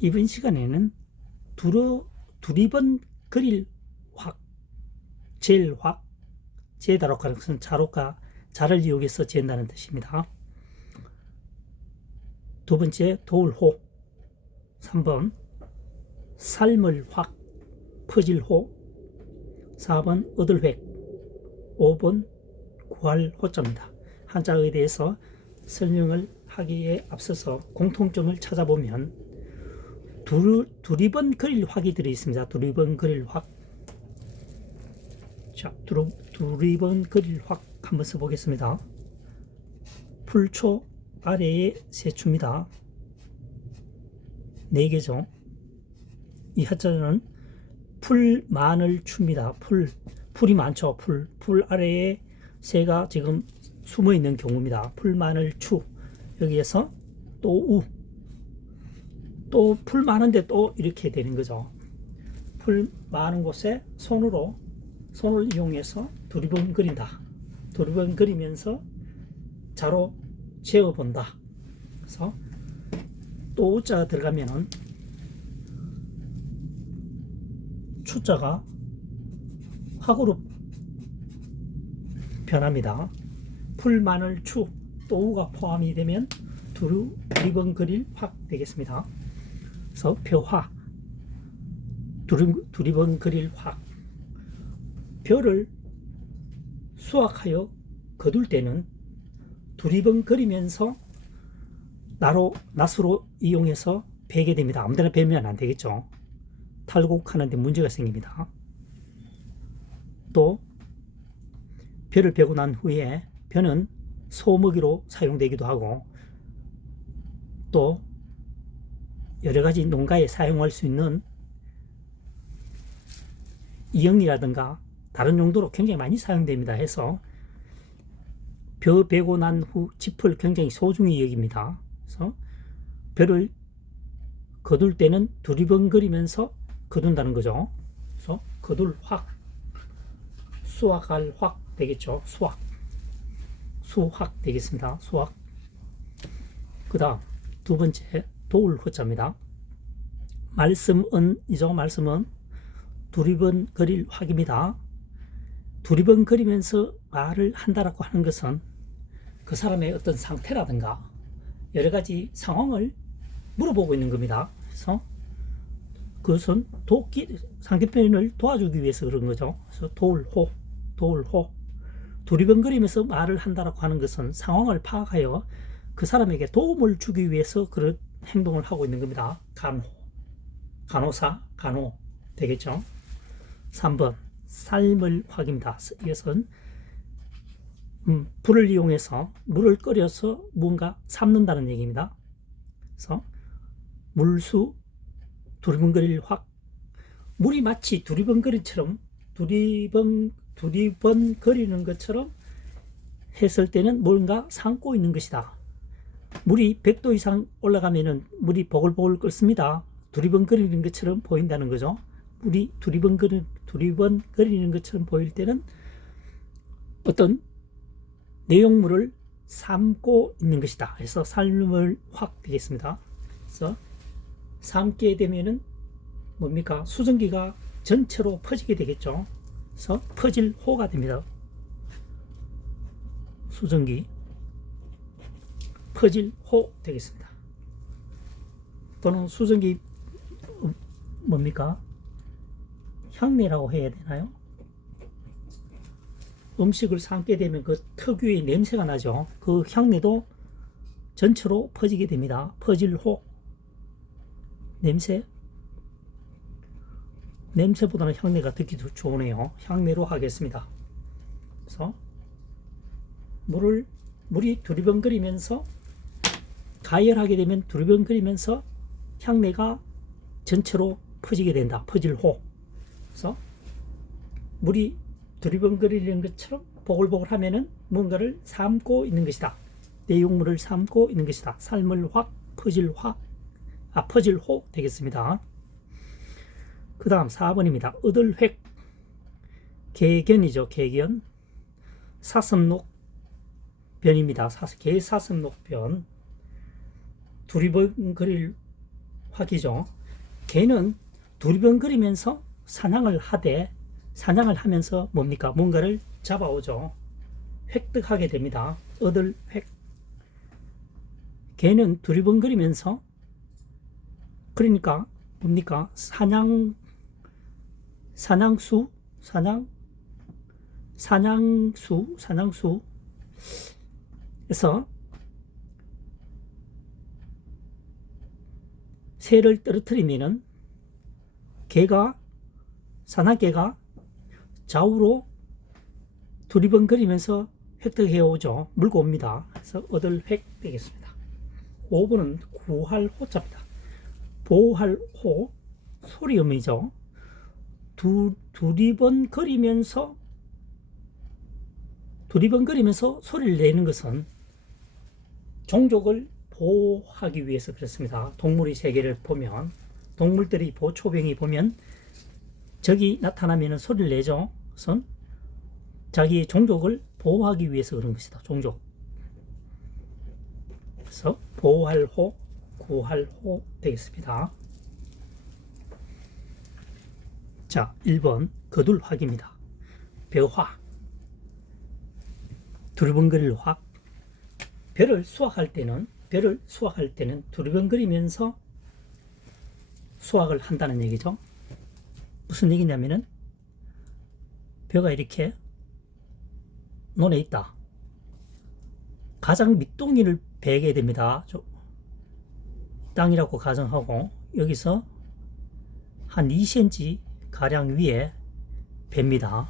이번 시간에는 두리번 그릴 확, 젤 확, 제다로 가는 것은 자로가 자를 이용해서 잰다는 뜻입니다. 두 번째 도울호, 3번 삶을 확, 퍼질호, 4번 얻을획, 5번 구할호자입니다. 한자에 대해서 설명을 하기에 앞서서 공통점을 찾아보면 두리번 그릴 확이 들어있습니다. 두리번 그릴 확. 자, 두리번 그릴 확 한번 써보겠습니다. 풀초 아래에 세추입니다. 4개죠. 이 하자는 풀 마늘 추입니다. 풀이 많죠. 풀 아래에 새가 지금 숨어 있는 경우입니다. 풀 마늘 추. 여기에서 또 풀 많은데 또 이렇게 되는 거죠. 풀 많은 곳에 손을 이용해서 두리번 그린다. 두리번 그리면서 자로 재어본다. 그래서 또 우자가 들어가면은 추자가 확으로 변합니다. 풀 마늘 추 또 우가 포함이 되면 두리번 그릴 확 되겠습니다. 그래서 벼화, 두리번 그릴 확. 벼를 수확하여 거둘 때는 두리번 그리면서 낫으로 이용해서 베게 됩니다. 아무데나 베면 안 되겠죠. 탈곡하는데 문제가 생깁니다. 또 벼를 베고 난 후에 벼는 소먹이로 사용되기도 하고 또 여러 가지 농가에 사용할 수 있는 이영리라든가 다른 용도로 굉장히 많이 사용됩니다. 해서 벼 베고 난 후 짚을 굉장히 소중히 여깁니다. 그래서 벼를 거둘 때는 두리번 그리면서 거둔다는 거죠. 그래서 거둘 확, 수확할 확 되겠죠. 수확 되겠습니다. 수확. 그 다음 두 번째 도울호자입니다. 말씀은 두리번 그릴 확입니다. 두리번 그리면서 말을 한다라고 하는 것은 그 사람의 어떤 상태라든가 여러 가지 상황을 물어보고 있는 겁니다. 그래서 그것은 상대편을 도와주기 위해서 그런 거죠. 그래서 도울호. 두리번 그리면서 말을 한다라고 하는 것은 상황을 파악하여 그 사람에게 도움을 주기 위해서 그런 행동을 하고 있는 겁니다. 간호 되겠죠. 3번 삶을 확입니다. 이것은 불을 이용해서 물을 끓여서 뭔가 삶는다는 얘기입니다. 그래서 물수 두리번 그릴 확. 물이 마치 두리번 그리는 것처럼 했을 때는 뭔가 삶고 있는 것이다. 물이 100도 이상 올라가면은 물이 보글보글 끓습니다. 두리번 그리는 것처럼 보인다는 거죠. 물이 두리번 그리는 것처럼 보일 때는 어떤 내용물을 삶고 있는 것이다. 그래서 삶을 확 되겠습니다. 그래서 삶게 되면은 뭡니까? 수증기가 전체로 퍼지게 되겠죠. 그래서 퍼질 호가 됩니다. 수증기 퍼질 호 되겠습니다. 또는 수증기 뭡니까? 향내라고 해야 되나요? 음식을 삶게 되면 그 특유의 냄새가 나죠. 그 향내도 전체로 퍼지게 됩니다. 퍼질 호. 냄새보다는 향내가 듣기 좋으네요. 향내로 하겠습니다. 그래서 물이 두리번거리면서 가열하게 되면 두리번거리면서 향내가 전체로 퍼지게 된다. 퍼질 호. 그래서 물이 두리번거리는 것처럼 보글보글 하면은 뭔가를 삶고 있는 것이다. 내용물을 삶고 있는 것이다. 삶을 확, 퍼질 호 되겠습니다. 그 다음 4번입니다. 얻을획. 개견이죠. 개견. 사슴녹변입니다. 개사슴녹변. 두리번거릴 확이죠. 개는 두리번거리면서 사냥을 하면서 뭡니까? 뭔가를 잡아오죠. 획득하게 됩니다. 얻을 획. 개는 두리번거리면서, 그러니까 뭡니까? 사냥수. 그래서 새를 떨어뜨리면은 사냥개가 좌우로 두리번거리면서 획득해 오죠. 물고 옵니다. 그래서 얻을 획 되겠습니다. 5번은 구할호자입니다. 보할호, 소리음이죠. 두리번거리면서 소리를 내는 것은 종족을 보호하기 위해서 그렇습니다. 동물의 세계를 보면, 동물들이 초병이 보면 적이 나타나면 소리를 내죠. 그것은 자기의 종족을 보호하기 위해서 그런 것이다. 종족. 그래서 보할호, 구할호 되겠습니다. 자, 1번 거둘확입니다. 벼화, 두리번거릴 확. 벼를 수확할 때는 두리번거리면서 수확을 한다는 얘기죠. 무슨 얘기냐면은 벼가 이렇게 논에 있다. 가장 밑동이를 베게 됩니다. 땅이라고 가정하고 여기서 한 2cm 가량 위에 뱁니다.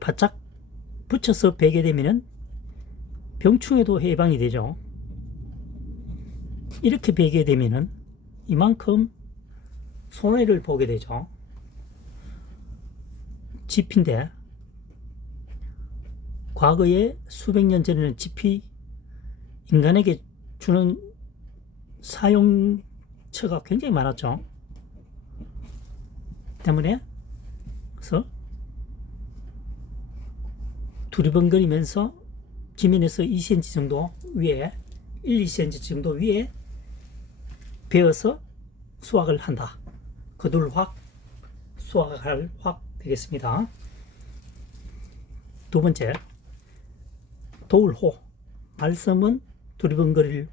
바짝 붙여서 베게 되면은 병충해도 예방이 되죠. 이렇게 베게 되면은 이만큼 손해를 보게 되죠. 짚인데 과거에 수백 년 전에는 짚이 인간에게 주는 사용처가 굉장히 많았죠. 때문에 그래서 두리번거리면서 지면에서 2cm 정도 위에 1-2cm 정도 위에 베어서 수확을 한다. 거둘확, 수확할 확 되겠습니다. 두 번째, 도울호. 말씀은 두리번거릴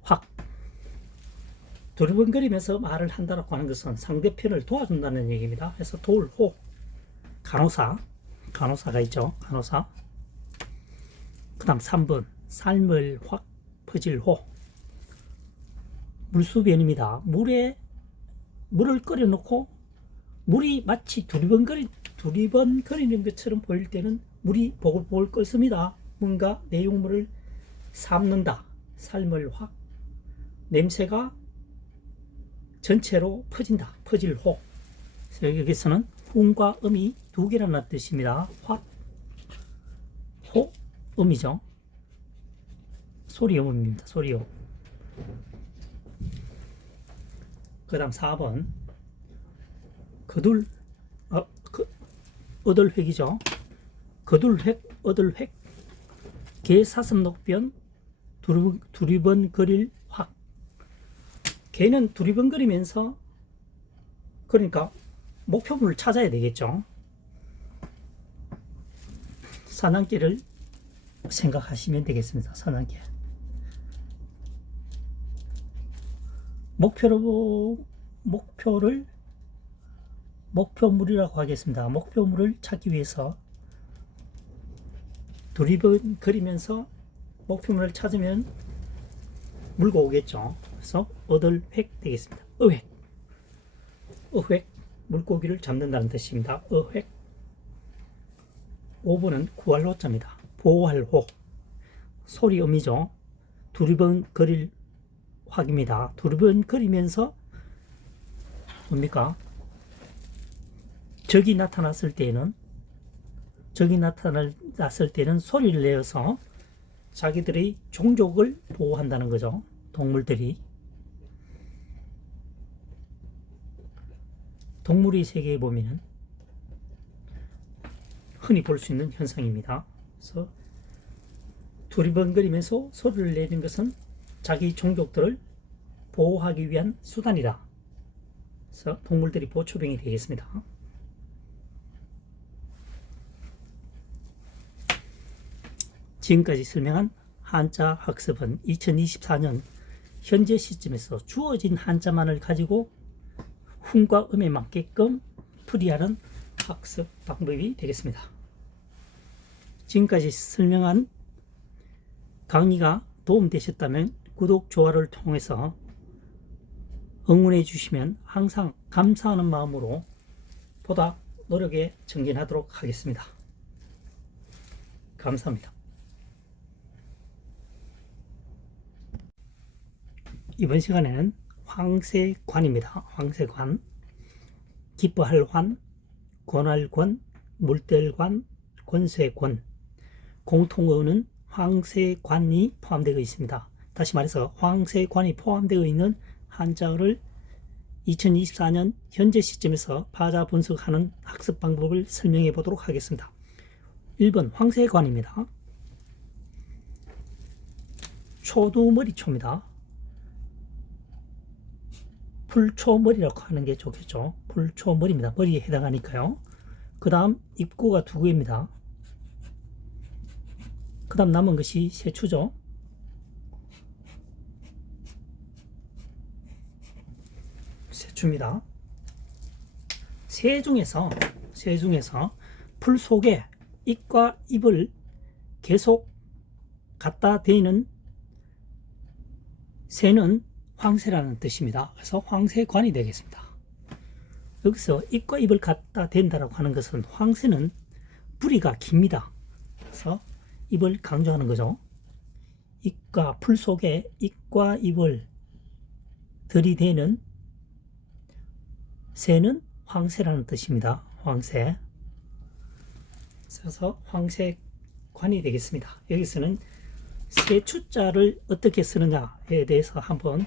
확. 두리번거리면서 말을 한다고 하는 것은 상대편을 도와준다는 얘기입니다. 그래서 도울호. 간호사가 있죠. 간호사. 그 다음 3번, 삶을 확 퍼질호. 물수변입니다. 물을 끓여놓고 물이 마치 두리번거리는 것처럼 보일 때는 물이 보글보글 끓습니다. 뭔가 내용물을 삶는다. 삶을 확. 냄새가 전체로 퍼진다. 퍼질호. 여기서는 훈과 음이 두 개라는 뜻입니다. 확, 호, 음이죠. 소리음입니다. 소리음. 그 다음 4번 얻을획이죠. 거둘획, 얻을획. 개 사슴녹변 두리번거릴 확. 개는 두리번거리면서 그러니까 목표물을 찾아야 되겠죠. 사냥개를 생각하시면 되겠습니다. 사냥개. 목표물이라고 하겠습니다. 목표물을 찾기 위해서 두리번거리면서 목표물을 찾으면 물고 오겠죠. 그래서 얻을 획 되겠습니다. 어획, 물고기를 잡는다는 뜻입니다. 어획. 5번은 구할호자입니다. 보할호, 소리음이죠. 두리번거릴 확입니다. 두리번거리면서 뭡니까? 적이 나타났을 때는 소리를 내어서 자기들의 종족을 보호한다는 거죠. 동물들이. 동물의 세계에 보면은 흔히 볼 수 있는 현상입니다. 그래서 두리번거리면서 소리를 내는 것은 자기 종족들을 보호하기 위한 수단이다. 그래서 동물들이 보초병이 되겠습니다. 지금까지 설명한 한자 학습은 2024년 현재 시점에서 주어진 한자만을 가지고 훈과 음에 맞게끔 풀이하는 학습 방법이 되겠습니다. 지금까지 설명한 강의가 도움되셨다면 구독, 좋아요를 통해서 응원해 주시면 항상 감사하는 마음으로 보다 노력에 정진하도록 하겠습니다. 감사합니다. 이번 시간에는 황새관입니다. 황새관, 기뻐할 환, 권할 권, 물될 관, 권쇠권, 공통어는 황새관이 포함되어 있습니다. 다시 말해서 황새관이 포함되어 있는 한자어를 2024년 현재 시점에서 파자 분석하는 학습 방법을 설명해 보도록 하겠습니다. 1번 황새관입니다. 초두머리초입니다. 풀초머리라고 하는 게 좋겠죠. 풀초머리입니다. 머리에 해당하니까요. 그 다음 입구가 두 개입니다. 그 다음 남은 것이 세추죠. 세추입니다. 새 중에서 풀 속에 입과 입을 계속 갖다 대는 새는 황새라는 뜻입니다. 그래서 황새관이 되겠습니다. 여기서 입과 입을 갖다 댄다라고 하는 것은 황새는 부리가 깁니다. 그래서 입을 강조하는 거죠. 입과 풀 속에 입과 입을 들이대는 새는 황새라는 뜻입니다. 황새. 그래서 황새관이 되겠습니다. 여기서는 세추자를 어떻게 쓰느냐에 대해서 한번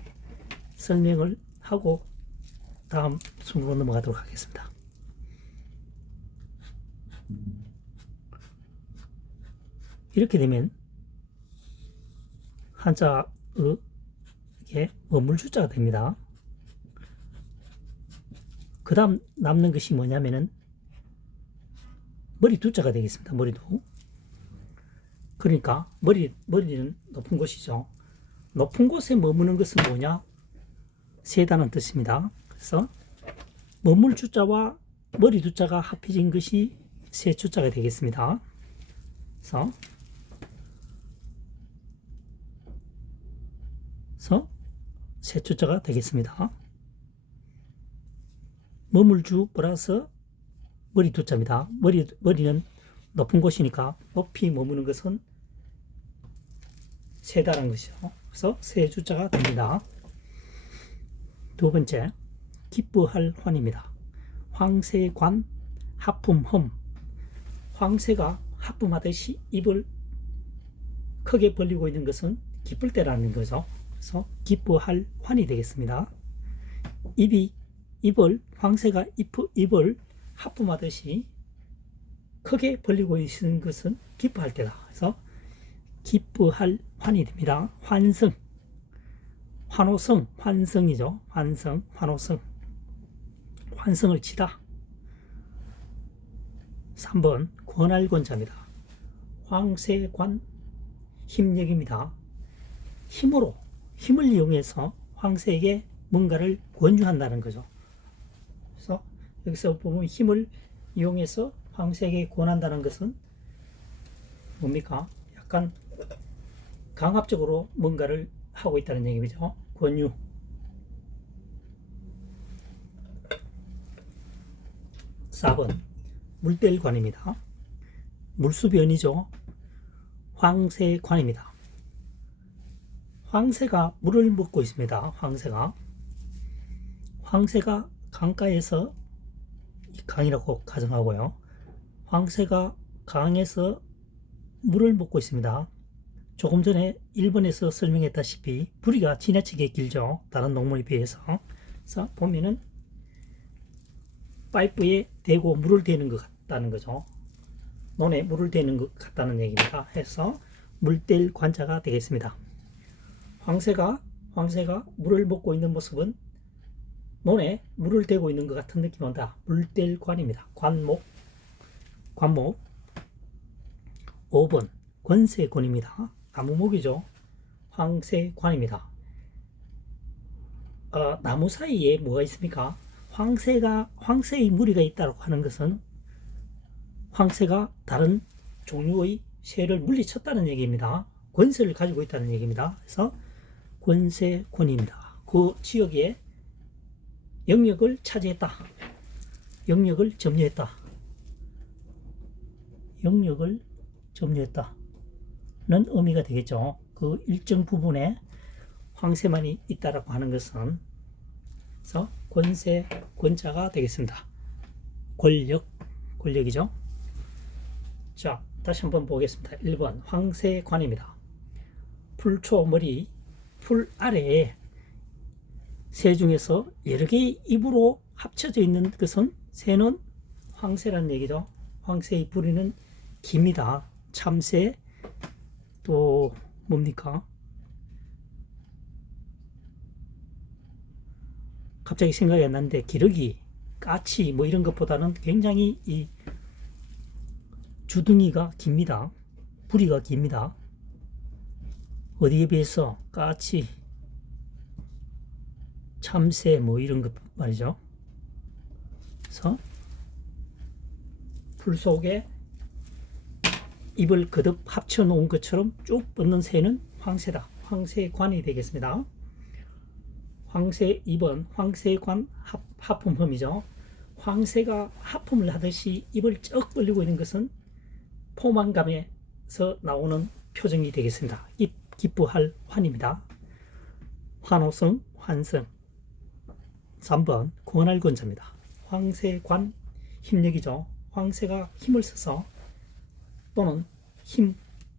설명을 하고 다음 순으로 넘어가도록 하겠습니다. 이렇게 되면 한자의 머물주자가 됩니다. 그 다음 남는 것이 뭐냐면은 머리두자가 되겠습니다. 머리두. 그러니까 머리는 높은 곳이죠. 높은 곳에 머무는 것은 뭐냐? 세다는 뜻입니다. 그래서 머물주자와 머리두자가 합해진 것이 세주자가 되겠습니다. 그래서 세주자가 되겠습니다. 머물주 플러스 머리두자입니다. 머리는 높은 곳이니까 높이 머무는 것은 세다라는 것이죠. 그래서 세주자가 됩니다. 두 번째, 기뻐할 환입니다. 황새관, 하품험. 황새가 하품하듯이 입을 크게 벌리고 있는 것은 기쁠 때라는 거죠. 그래서 기뻐할 환이 되겠습니다. 황새가 입을 하품하듯이 크게 벌리고 있는 것은 기뻐할 때다. 그래서 기뻐할 환이 됩니다. 환성, 환호성, 환성이죠. 환성, 환호성. 환성을 치다. 3번 권할 권자입니다. 황새관, 힘력입니다. 힘을 이용해서 황새에게 뭔가를 권유한다는 거죠. 그래서 여기서 보면 힘을 이용해서 황새에게 권한다는 것은 뭡니까? 약간 강압적으로 뭔가를 하고 있다는 얘기죠. 권유. 4번 물뗄관입니다. 물수변이죠. 황새관입니다. 황새가 물을 먹고 있습니다. 황새가 강가에서, 강이라고 가정하고요. 황새가 강에서 물을 먹고 있습니다. 조금 전에 1번에서 설명했다시피 부리가 지나치게 길죠. 다른 동물에 비해서. 그래서 보면은 파이프에 대고 물을 대는 것 같다는 거죠. 논에 물을 대는 것 같다는 얘기입니다. 해서 물뗄 관자가 되겠습니다. 황새가 황새가 물을 먹고 있는 모습은 논에 물을 대고 있는 것 같은 느낌이 온다. 물댈관입니다. 관목. 5번 권세권입니다. 나무목이죠. 황새관입니다. 나무 사이에 뭐가 있습니까? 황새의 무리가 있다고 하는 것은 황새가 다른 종류의 새를 물리쳤다는 얘기입니다. 권세를 가지고 있다는 얘기입니다. 그래서 권세권입니다. 그 지역에 영역을 차지했다. 영역을 점유했다. 영역을 점유했다는 의미가 되겠죠. 그 일정 부분에 황새만이 있다라고 하는 것은 그래서 권세, 권자가 되겠습니다. 권력이죠. 자, 다시 한번 보겠습니다. 1번 황새관입니다. 풀초머리, 풀 아래에 새 중에서 여러 개의 입으로 합쳐져 있는 것은 새는 황새라는 얘기죠. 황새의 부리는 깁니다. 참새, 또 뭡니까? 갑자기 생각이 안 나는데 기러기, 까치 뭐 이런 것보다는 굉장히 이 주둥이가 깁니다. 부리가 깁니다. 어디에 비해서 까치, 참새 뭐 이런 것 말이죠. 그래서 풀 속에 입을 거듭 합쳐 놓은 것처럼 쭉 뻗는 새는 황새다. 황새관이 되겠습니다. 황새 2번 황새관 하품흠이죠. 황새가 하품을 하듯이 입을 쩍 벌리고 있는 것은 포만감에서 나오는 표정이 되겠습니다. 입 기뻐할 환입니다. 환호성, 환성. 3번 권할 권자입니다. 황새관 힘력이죠. 황새가 힘을 써서 또는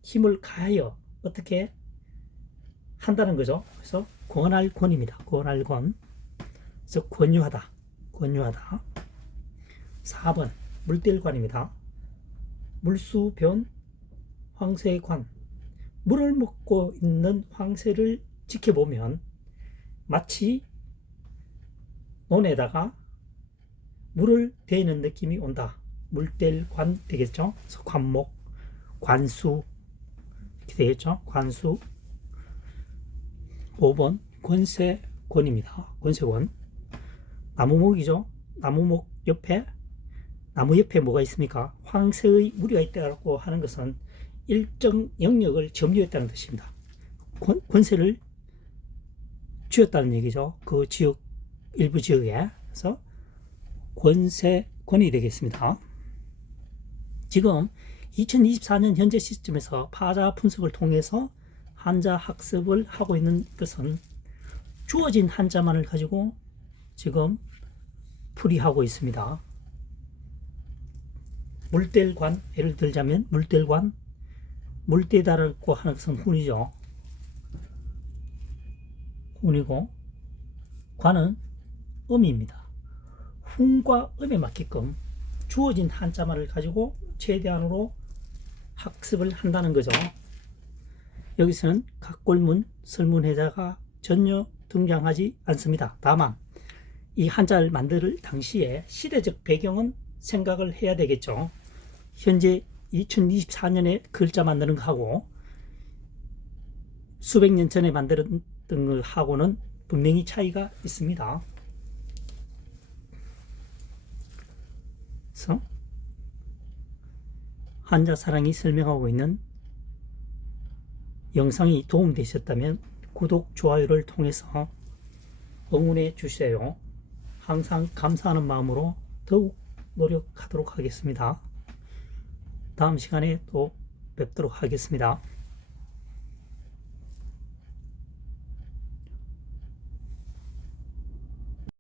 힘을 가하여 어떻게 한다는 거죠. 그래서 권할 권입니다. 권할 권. 그래서 권유하다. 4번 물뗄관입니다. 물수변 황새관. 물을 먹고 있는 황새를 지켜보면 마치 논에다가 물을 대는 느낌이 온다. 물뗄관 되겠죠. 그래서 관목, 관수 이렇게 되겠죠. 관수. 5번 권세권입니다. 권세권. 나무목이죠. 나무 옆에 뭐가 있습니까? 황새의 무리가 있다고 하는 것은 일정 영역을 점유했다는 뜻입니다. 권세를 쥐었다는 얘기죠. 그 지역, 일부 지역에. 그래서 권세권이 되겠습니다. 지금 2024년 현재 시점에서 파자 분석을 통해서 한자 학습을 하고 있는 것은 주어진 한자만을 가지고 지금 풀이하고 있습니다. 물뗄관, 예를 들자면 물뗄관, 물대다라고 하는 것은 훈이죠. 훈이고 관은 음입니다. 훈과 음에 맞게끔 주어진 한자만을 가지고 최대한으로 학습을 한다는 거죠. 여기서는 각골문, 설문해자가 전혀 등장하지 않습니다. 다만 이 한자를 만들 당시에 시대적 배경은 생각을 해야 되겠죠. 현재 2024년에 글자 만드는 거하고 수백 년 전에 만들었던 것하고는 분명히 차이가 있습니다. 그래서 한자 사랑이 설명하고 있는 영상이 도움되셨다면 구독, 좋아요를 통해서 응원해 주세요. 항상 감사하는 마음으로 더욱 노력하도록 하겠습니다. 다음 시간에 또 뵙도록 하겠습니다.